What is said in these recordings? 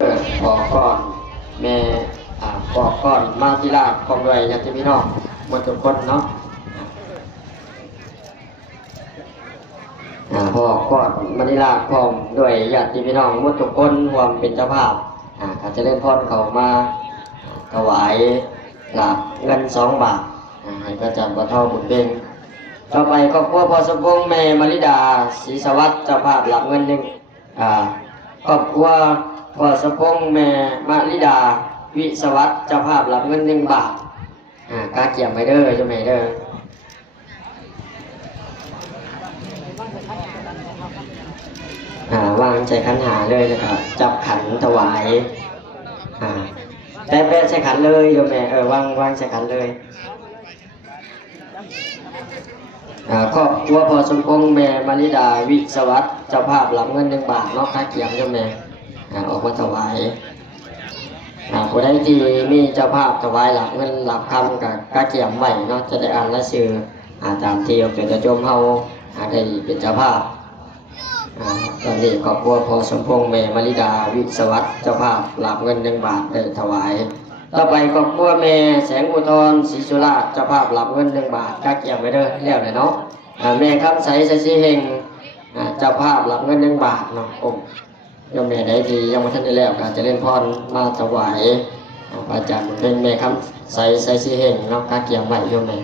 ขอก่อนแม่ขอก่อนมาที่ลาของด้วยญาติพี่น้องหมดทุกคนเนาะพอก่อนมาที่ลาพร้อมด้วยญาติพี่น้องหมดทุกคนรวมเป็นเจ้าภาพอาจจะเล่นพรเขามาถวายหลักเงิน2 บาทให้พระอาจารย์บ่เท่าบุญเบ่งต่อไปครอบครัวพอสมพงษ์แม่มาริดาศรีสวัสดิ์เจ้าภาพหลักเงินครอบครัวพอสมพงษ์แม่มาริดาวิสวัสดิ์เจ้าภาพหลักเงิน1 บาทกาเกี่ยมไปเด้อเจ้าแม่เด้อวางใจขันหาเลยแล้วก็จับขันถวายแต่ใส่ขันเลยโยมแม่วางใส่ขันเลยครอบครัวพอสมพงษ์แม่มาริดาวิสวัสดิ์เจ้าภาพหลับเงิน1 บาทเนาะค่าเกี่ยมโยมแม่ออกมาถวายผู้ใดที่มีเจ้าภาพถวายหลับเงินหลับคำกับค่าเกี่ยมไว้เนาะจะได้อ่านรายชื่อตามที่เอาเป็นจะจมเฮาได้เป็นเจ้าภาพตอนนี้ครอบครัวพอสมพงษ์แม่มาริดาวิสวัสดิ์เจ้าภาพหลับเงิน1 บาทได้ถวายต่อไปครอบครัวแม่แสงอุทธรศรีสุราษฎร์เจ้าภาพหลับเงิน1 บาทค่าเกี่ยมไปเด้อแล้วเลยเนาะแม่คำใสใสสีเฮงเจ้าภาพหลับเงิน1 บาทเนาะโยมแม่ใดที่ยังไม่ทันได้แล้วจะเล่นพรมาถวายอาจารย์เป็นแม่คำใสใสสีเฮงเนาะค่าเกี่ยมไว้โยมแม่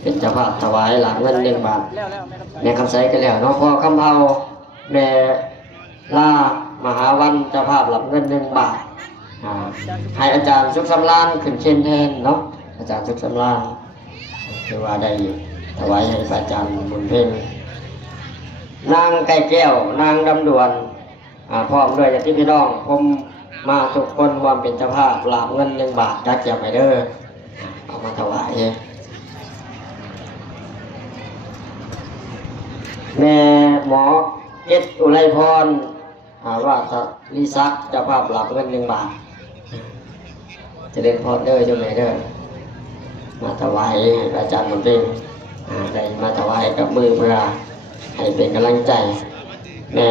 เป็นเจ้าภาพถวายหลับเงิน1 บาทแม่คำใสก็แล้วเนาะพ่อคำเผาแม่ล่ามหาวันเจ้าภาพหลับเงิน1 บาทให้อาจารย์สุขสำราญขึ้นเช่นแทนเนาะอาจารย์สุขสำราญคือว่าได้ถวายให้อาจารย์บุญเพ็งนางไก่แก้วนางดำดวนพร้อมด้วยญาติพี่น้องผมมาทุกคนรวมเป็นเจ้าภาพหลับเงิน1 บาทจัดเก็บไว้เด้อเอามาถวายแม่หมอเกศอุไรพรว่าลิซักเจ้าภาพหลับเงิน1 บาทจะเล่นพอเดอร์เจ้าแม่เดอร์มาถวายอาจารย์บุญเพ็งได้มาถวายกับมือเพื่อให้เป็นกำลังใจแม่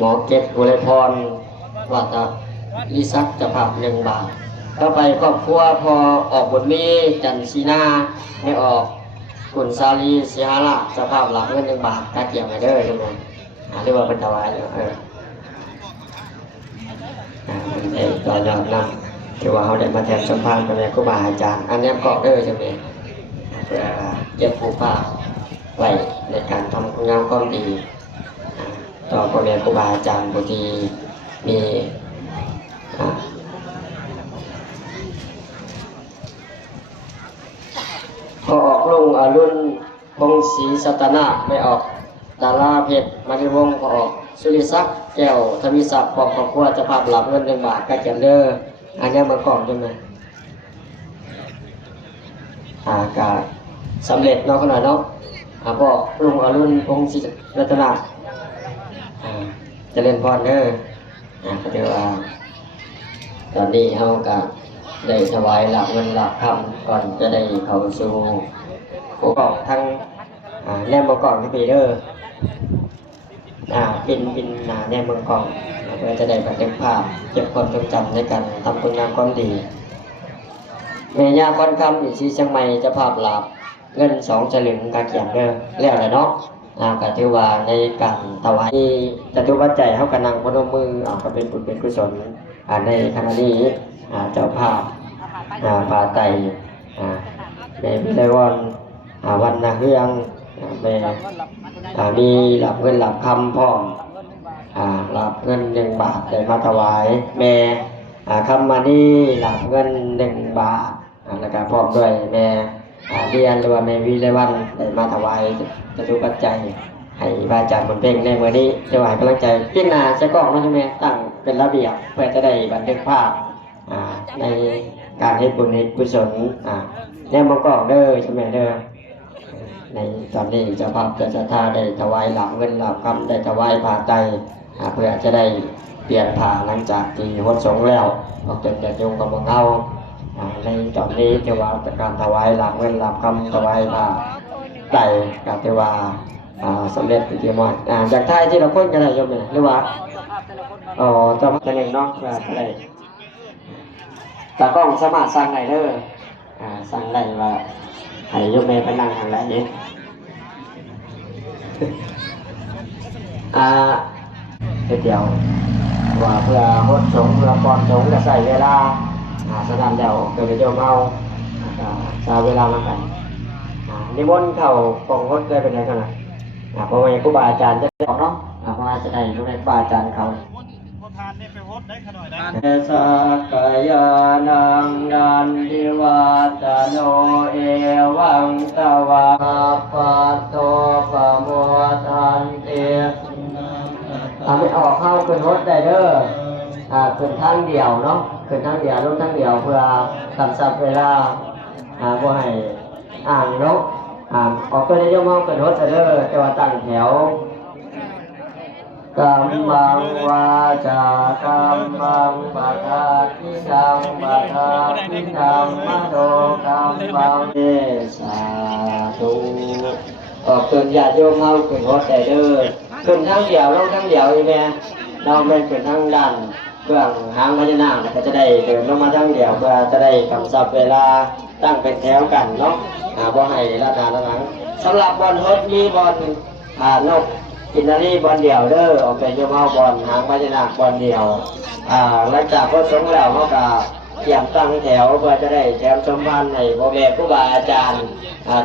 หมอเกศอุไรพรว่าลิซักเจ้าภาพ1 บาทต่อไปครอบครัวพอออกบุญมีจันชีนาไม่ออกคุณซาลีเสียละเจ้าภาพหลับเงิน1 บาทกาเกี่ยวไมเดอร์ใช่ไหมเรียกว่าเป็นถวายได้ต่อยอดนำที่ว่าเขาได้มาแทนสมภารเป็นครูบาอาจารย์อันนี้ก็เด้อใช่ไหมเพื่อเก็บผู้ภาคไว้ในการทำคุณงามความดีต่อพ่อแม่ครูบาอาจารย์บางทีมีพอออกลุงอรุณพงศรีสัตนาไม่ออกดาราเพชรมาริวงศ์พอออกสุริศักดิ์แก้วทวีศักดิ์ปอกครอบครัวจะภาพหลับเงิน1 บาทกาเขียนเด้ออันนี้มาก่อนใช่ไหมกาสำเร็จเนาะขนาดเนาะบอกลุงอรุณพงศรีรัตนาจะเล่นพรเด้อก็ถือว่าตอนนี้เขาก็ได้ถวายหลับเงินหลับคำก่อนจะได้เข้าสู่ผู้กองทั้งแนมประกอบที่ปีเดอร์บินแนมเมืองกองเพื่อจะได้บันทึกภาพเก็บความทรงจำในการทำคุณงามความดีเมียาคอนคำอยู่ที่เชียงใหม่จะภาพหลับเงิน2 สลึงการเขียนเด้อแล้วเลยเนาะก็ถือว่าในการถวายจะดูวัดใจเขากำลังพนมมือก็เป็นบุญเป็นกุศลในขณะนี้เจ้าภาพป่าไตในวิไลวันวันนาเฮืองมีหลับเงินหลับคำพร้อมหลับเงิน1 บาทได้มาถวายแม่คำมานี่หลับเงิน1 บาทแล้วก็พร้อมด้วยแม่เรียนหรือว่าแม่วิไลวันได้มาถวายจะดูปัจจัยให้พระอาจารย์บุญเพ็งในเมื่อนี้จะไหวกำลังใจเพียงนาจะกล้องนะใช่ไหมตั้งเป็นระเบียบเพื่อจะได้บันทึกภาพในการให้บุญให้กุศลแนมกล้องเด้อใช่ไหมเด้อในตอนนี้เจ้าภาพจะศรัทธาได้ถวายหลับเงินหลับคำได้ถวายผ้าไตรเพื่อจะได้เปลี่ยนผ้าหลังจากที่วัดสงแล้วออกจากจะยงกับเงาในตอนนี้จะว่าการถวายหลับเงินหลับคำถวายผ้าไตรกับเทวาสำเร็จพิธีมอดจากท้ายที่เราพ้นกันได้ยมเนี่ยหรือว่า อ๋อจะมาจะหนึ่งเนาะอะไรแต่กล้องสามารถสั่งได้เด้อสั่งได้ว่าให้ยกเมย์ไปนั่งทางไหนเดี๋ยวว่าเพื่อฮดสงเพื่อปอนสงจะใส่เวลาสนามเดี่ยวเกิดโยมเอาใช้เวลามาไปนิมนต์เขาปองฮดได้เป็นยังไงกันนะเพราะว่าครูบาอาจารย์จะบอกเนาะเพราะว่าจะได้รู้ในครูบาอาจารย์เขาเอสักยานังดันทิวัตโนเอวังตวาปัตโตปะโมทันเตไม่ออกเข้าขึ้นรถได้เด้อขึ้นทางเดียวเนาะขึ้นทางเดียวลงทางเดียวเพื่อกำชับเวลาบ่ให้อ่างเนาะออกตัวในย่อมขึ้นรถได้เด้อแต่ว่าตั้งแถวกัมมังวาจากัมมังปะทาทิกัมปะทาทิกัมมะโนกัมมังเตสาธุออกตัวญาติโยมเฮาขึ้นรถได้เด้อขึ้นทางเดียวลงทางเดียวอีแม่เราไม่ขึ้นทางด้านเบื้องหางพญานาคก็จะได้เดินลงมาทางเดียวเพื่อจะได้กำชับเวลาตั้งเป็นแถวกันเนาะบ่ให้ละนาละหลังสำหรับบอลรถมีบอลนกกินนารีบอลเดียวเด้อออกเป็นโยมเฮาบอลหางพญานาคบอลเดียวหลังจากพระสงฆ์แล้วเขาก็เตรียมตั้งแถวเพื่อจะได้แถมสมพันธ์ให้พ่อแม่ครูบาอาจารย์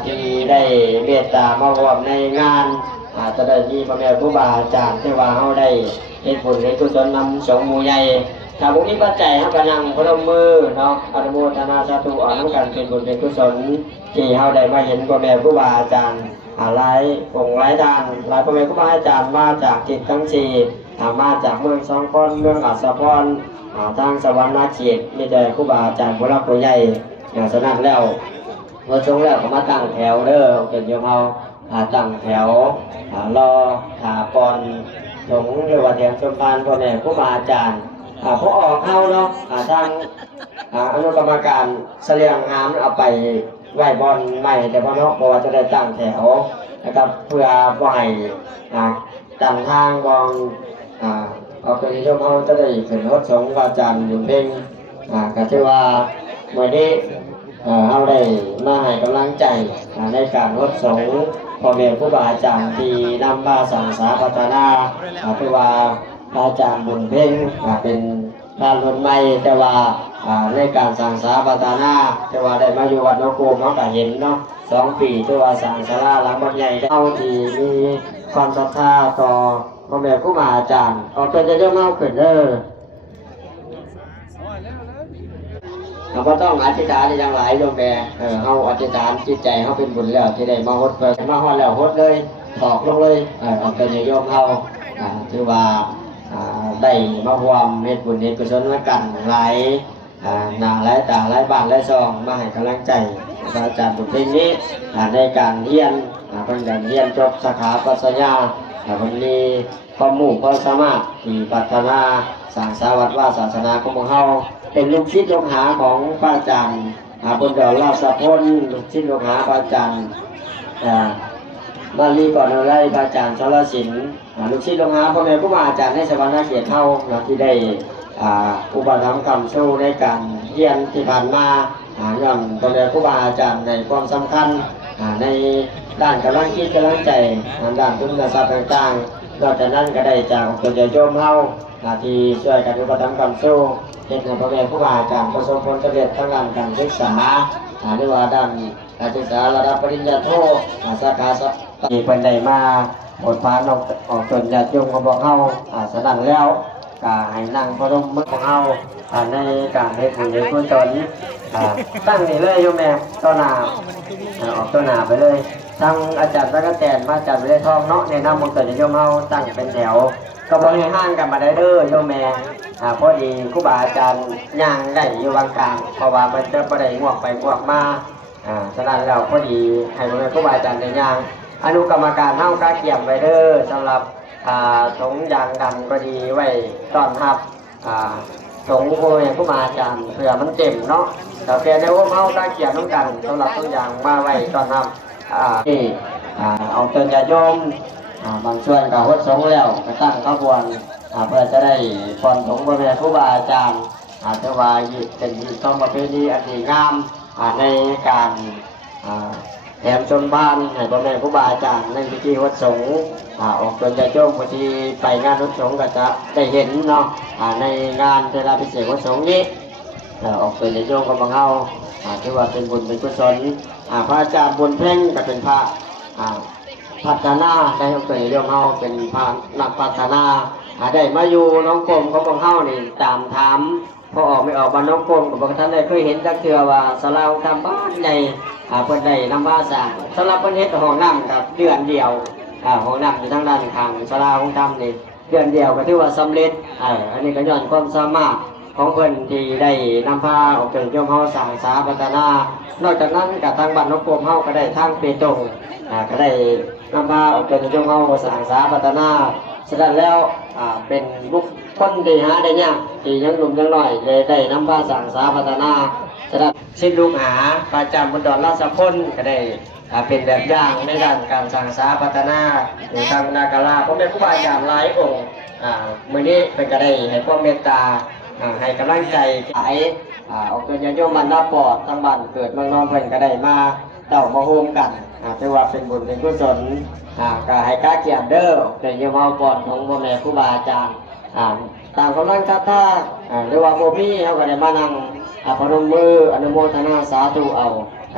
ที่ได้เมตตามาร่วมในงานจะได้มีพ่อแม่ครูบาอาจารย์ที่ว่าเขาได้เฮ็ดบุญเฮ็ดกุศลนำสงฆ์หมู่ใหญ่ถ้าพวกนี้ปัจจัยเขาก็นั่งพนมมือเนาะอนุโมทนาสาธุอ่านกันเป็นบุญเป็นกุศลที่เขาได้มาเห็นพ่อแม่ครูบาอาจารย์หลายองค์หลายท่านหลายพ่อแม่ครูบาอาจารย์มาจากทิศทั้งสี่มาจากเมืองสองคอนเมืองอัศพรทางสวรรค์นาเขตมีแต่ครูบาอาจารย์ผู้รักผู้ใหญ่สนั่นแล้วเมื่อชงแล้วก็มาตั้งแถวเด้อเป็นโยมเฮาตั้งแถวรอขาปอนสงฆ์หรือว่าแถวชมพานพ่อแม่ครูบาอาจารย์พอออกเข้าเนาะทางอนุกรรมการเสลียงงามเอาไปไหว้บอลใหม่แต่พอเนาะเพราะว่าจะได้ตั้งแถวนะครับเพื่อไหว้ตั้งทางบอลเอาไปโยมเฮาจะได้ขึ้นรถสงฆ์อาจารย์บุญเพ่งก็ถือว่าเมื่อนี้เอาได้มาให้กำลังใจในการรถสงฆ์พ่อแม่ครูบาอาจารย์ที่นำมาสั่งสาพัฒนาคือว่าอาจารย์บุญเพ่งเป็นการรุ่นใหม่แต่ว่าในการสั่งสาพัฒนาแต่ว่าได้มาอยู่วัดนกโกมเขาก็เห็นเนาะ2 ปีที่ว่าสั่งศาลาหลังบัดใหญ่เท่าที่มีความศรัทธาต่อพ่อแม่ครูบาอาจารย์เอาเป็นจะเยอะมากขึ้นเด้อเราก็ต้องอธิษฐานอย่างหลายโยมแม่เอาอธิษฐานจิตใจเขาเป็นบุญแล้วที่ได้มาฮดเปิดมาฮอดแล้วฮดเลยถอกลงเลยเอาเป็นโยมเขาถือว่าได้มาร่วมเฮ็ดบุญเฮ็ดกุศลกันหลายหน้าหลายตาหลายบ้านหลายซองมาให้กำลังใจอาจารย์บุญเพ็งนี้ในการเรียนเพิ่นได้เรียนจบสาขาปรัชญาเพิ่นมีความรู้ความสามารถที่พัฒนาสร้างสาวัดว่าศาสนาของพวกเฮาเป็นลูกศิษย์ลูกหาของพระอาจารย์บนดอนราชพลลูกศิษย์ลูกหาพระอาจารย์บาลีก่อนอะไรพระอาจารย์สรศิลป์ลูกศิษย์ลูกหาพ่อแม่ครูบาอาจารย์ในสวรรค์นาเขตเฮาที่ได้อุปถัมภ์คำสู้ในการเรียนที่ผ่านมาย้อนพ่อแม่ครูบาอาจารย์ในความสำคัญในด้านกำลังคิดกำลังใจด้านทุนทรัพย์ต่างๆนอกจากนั้นก็ได้จากตัวใจโยมเฮาที่ช่วยกันอุปถัมภ์คำสู้เฮ็ดให้พ่อแม่ครูบาอาจารย์ประสบผลสำเร็จทั้งด้านการศึกษาหรือว่าด้านการศึกษาระดับปริญญาโทสาขาที่เป็นได้มาบทพานออกจนญาติโยมของพวกเฮาสนั่นแล้วก็ให้นั่งพนมมือของเฮาในการเฮ็ดบุญเฮ็ดกุศลตั้งนี่เลยโยมแม่ต้นหน้าออกต้นหน้าไปเลยทั้งอาจารย์ตะกะแตนมาจัดไว้ในทองเนาะแนะนำมงคลโยมเฮาตั้งเป็นแถวก็บ่ให้ห่างกันมาได้เด้อโยมแม่พอดีครูบาอาจารย์ย่างได้อยู่วางกลางเพราะว่ามันจะบ่ได้งวกไปงวกมาฉะนั้นแล้วพอดีให้ครูบาอาจารย์ได้ย่างอนุกรรมการเฮาก็เกี่ยมไว้เด้อสำหรับสงยางดำก็ดีไว้ต้อนรับสงครูบาอาจารย์เผื่อมันเต็มเนาะแต่แกในว่าเฮาก็เกี่ยมน้ำกันสำหรับตัวอย่างมาไว้ต้อนรับนี่เอาเตือนญาติโยมบางส่วนก็ฮดสงแล้วก็ตั้งขบวน เพื่อจะได้ผ่อนของพ่อแม่ครูบาอาจารย์แต่ว่าเป็นต้องประเพณีอันดีงามในการแถมชนบ้านให้พ่อแม่ครูบาอาจารย์ในพิธีวัดสงฆ์ออกจนจะโยมพอดีไปงานวัดสงฆ์ก็จะได้เห็นเนาะในงานเทราพิเศษวัดสงฆ์นี้ออกจนจะโยมกับบังเฮาถือว่าเป็นบุญเป็นกุศลพระอาจารย์บุญเพ่งก็เป็นพระพัฒนาได้ออกจนจะโยมเฮาเป็นพระนักพัฒนาได้มาอยู่น้องกรมของบังเฮานี่ตามถามพอออกไม่ออกบ้านน้องกรมกับบังท่านได้เคยเห็นจักเทื่อว่าศาลาทำบ้านในเพิ่นได้นำมาสร้างสำหรับเพิ่นเฮ็ดห้องน้ำกับเดือนเดียวห้องน้ำอยู่ทางด้านข้างศาลาของทำนี่เดือนเดียวก็ถือว่าสำเร็จอันนี้ก็ย้อนความสามารถของเพิ่นที่ได้นำพาออกจากโยมเฮาสร้างสาพัฒนานอกจากนั้นกับทางบ้านน้องกรมเฮาก็ได้ทางเปตงก็ได้นำพาออกจากโยมเฮาสร้างสาพัฒนาฉะนั้นแล้วเป็นบุคคลที่หาได้ยากที่ยังหนุ่มยังน้อยเลยได้นำพาสร้างสาพัฒนาฉะนั้นสิ้นลูกหาพระอาจารย์บุญดอนราชพลก็ได้เป็นแบบอย่างในด้านการสร้างสาพัฒนาหรือทางนาคราเพราะเป็นผู้บาอาจารย์หลายองค์มื้อนี้เป็นก็ได้ให้ความเมตตาให้กำลังใจหลายออกจากญาติโยมบรรดาปอดทั้งบ้านเกิดเมืองนอนเพิ่นก็ได้มาเต้ามาโฮมกันถือว่าเป็นบุญเป็นกุศลก็ให้กาเกียรติเด้อในโยมเฮาปอดของพ่อแม่ครูบาอาจารย์ตามกำลังศรัทธาหรือว่าบ่มีเฮาก็ได้มานั่งพนมมืออนุโมทนาสาธุเอา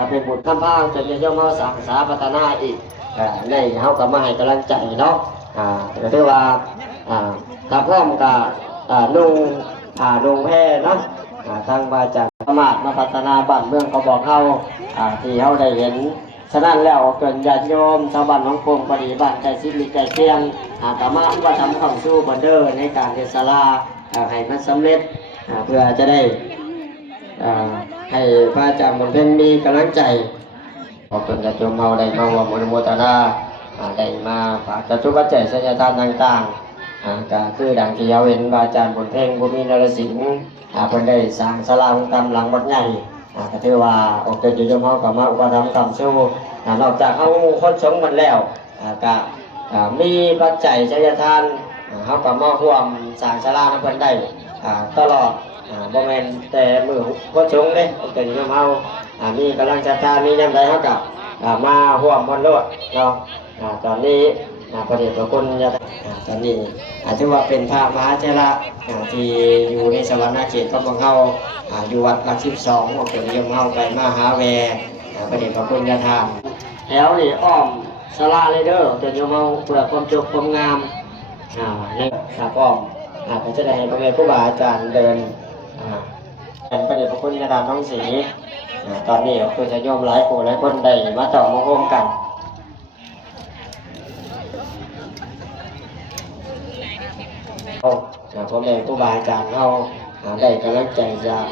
เป็นบุญคำพางจนญาติโยมเฮาสร้างสาพัฒนาอีกในเฮาก็มาให้กำลังใจเนาะก็ถือว่าถ้าพร้อมก็นุ่งแพร่เนาะทางบาอาจารย์สามารถมาพัฒนาบ้านเมืองเขาบอกเฮาที่เฮาได้เห็นฉะนั้นแล้วเกินญาติโยมชาวบ้านหนองกงปฏิบัติใจสิริใจเพียงสามารถว่าทำความสู้บันเดอร์ในการเทศลาให้มันสำเร็จเพื่อจะได้ให้พระอาจารย์บนเพ็ญมีกำลังใจขอบคุณญาติโยมเฮาได้มาร่วมอนุโมทนาได้มาฝากจัตุปัจจัยสัญญาทานต่างๆก็คือดังที่เราเห็นพระอาจารย์บนเพ็ญบุมีนรสิงห์เพิ่นได้สร้างศาลาองค์กรรมหลังวัดใหญ่ก็ถือว่าออกจากญาติโยมเฮาก็มาอุปถัมภ์คำสู้นอกจากเฮาคนสงฆ์มันแล้วก็มีปัจจัยสัญญาทานเฮาก็มาร่วมสร้างศาลาให้เพิ่นได้ตลอดบ่แม่นแต่มือคนสงฆ์เด้ออกจากญาติโยมเฮามีกำลังศรัทธามียามใดเฮาก็มาร่วมบ่โลดเนาะตอนนี้พระเดชพระคุณญาติตอนนี้ถือว่าเป็นพระมหาเถระที่อยู่ในสวรรค์เขตของเฮาอยู่วัดหลัก12ของเป็นโยมเฮาไปมาหาแวพระเดชพระคุณญาติแถวนี่อ้อมศาลาเลยเด้อเป็นโยมเฮาเพื่อความจบความงามในอ้อมก็จะได้ให้พระแม่ครูบาอาจารย์เดินเป็นพระเดชพระคุณญาติน้องศรีตอนนี้คือจะโยมหลายผู้หลายคนได้มาต่อมาร่วมกันพ่อแม่ครูบาอาจารย์เราได้กำลังใจจาก